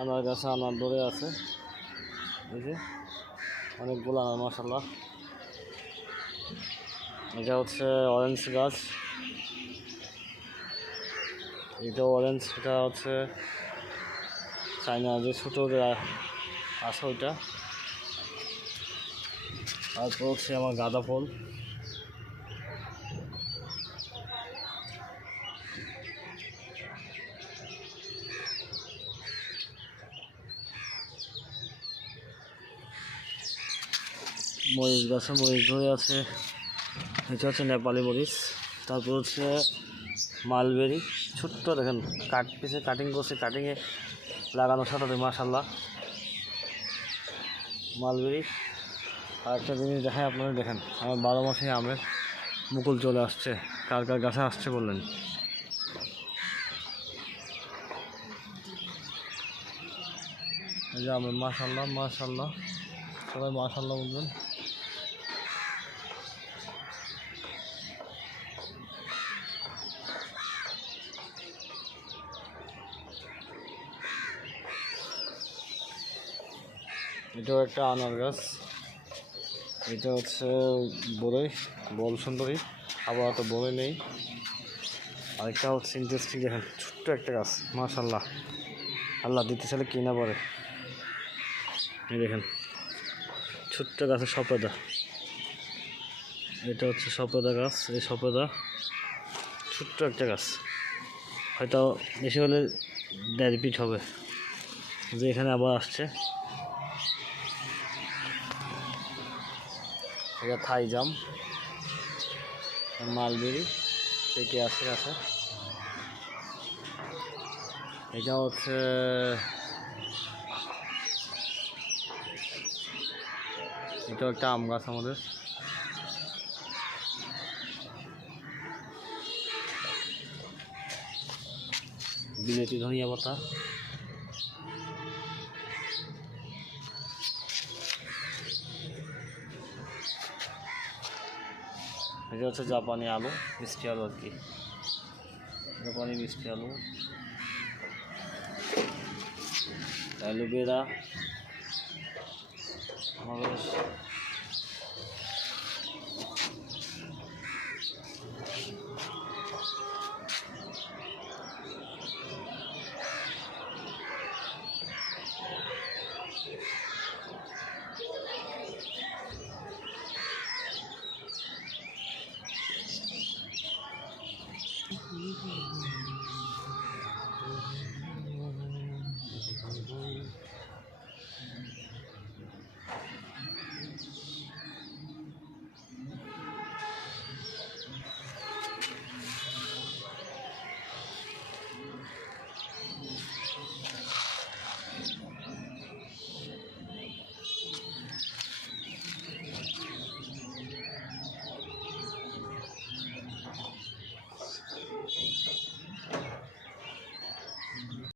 আনার গাছে আনার ধরে আছে, এই যে অনেকগুলো আনার মাশাআল্লাহ। এটা হচ্ছে অরেঞ্জ গাছ, এটা অরেঞ্জ, এটা হচ্ছে চাইনা যে ছোটো যে আছে ওইটা। তারপর হচ্ছে আমার গাঁদা ফুল, মরিচ গাছে মরিচ ধরে আছে, এটা হচ্ছে নেপালি মরিচ। তারপর হচ্ছে মালবেরি, ছোট্ট দেখেন পিছে কাটিং করছে, কাটিংয়ে লাগানোর সাথে মাশাআল্লাহ মালবেরি। আর একটা জিনিস দেখায় আপনারা, দেখেন আমার 12 মাসে আমের মুকুল চলে আসছে। কার কার গাছে আসছে বললেন? এই যে আমের মাশাআল্লাহ মাশাআল্লাহ, সবাই মাশাআল্লাহ বলবেন। এটাও একটা আনার গাছ, এটা হচ্ছে বড়ই, বল সুন্দরী, আবার তো বড়ই নেই। আরেকটা হচ্ছে ইন্টারেস্টিং, দেখেন ছোট্ট একটা গাছ মাশাআল্লাহ, আল্লাহ দিতে চাইলে কিনা পড়ে। এই দেখেন ছোট্ট গাছের সপেদা, এটা হচ্ছে সপেদা গাছ। এই সপেদা ছোট্ট একটা গাছ, হয়তো বেশি হলে 1.5 ফিট হবে, যে এখানে আবার আসছে। এটা থাই জাম, মালবেরি পেকে আছে গাছে। এটা হচ্ছে এটাও একটা আম গাছ আমাদের। বিলেতি ধনিয়া পাতা, এটা হচ্ছে জাপানি আলু, মিষ্টি আলু আর কি, জাপানি মিষ্টি আলু। অ্যালোভেরা আমাদের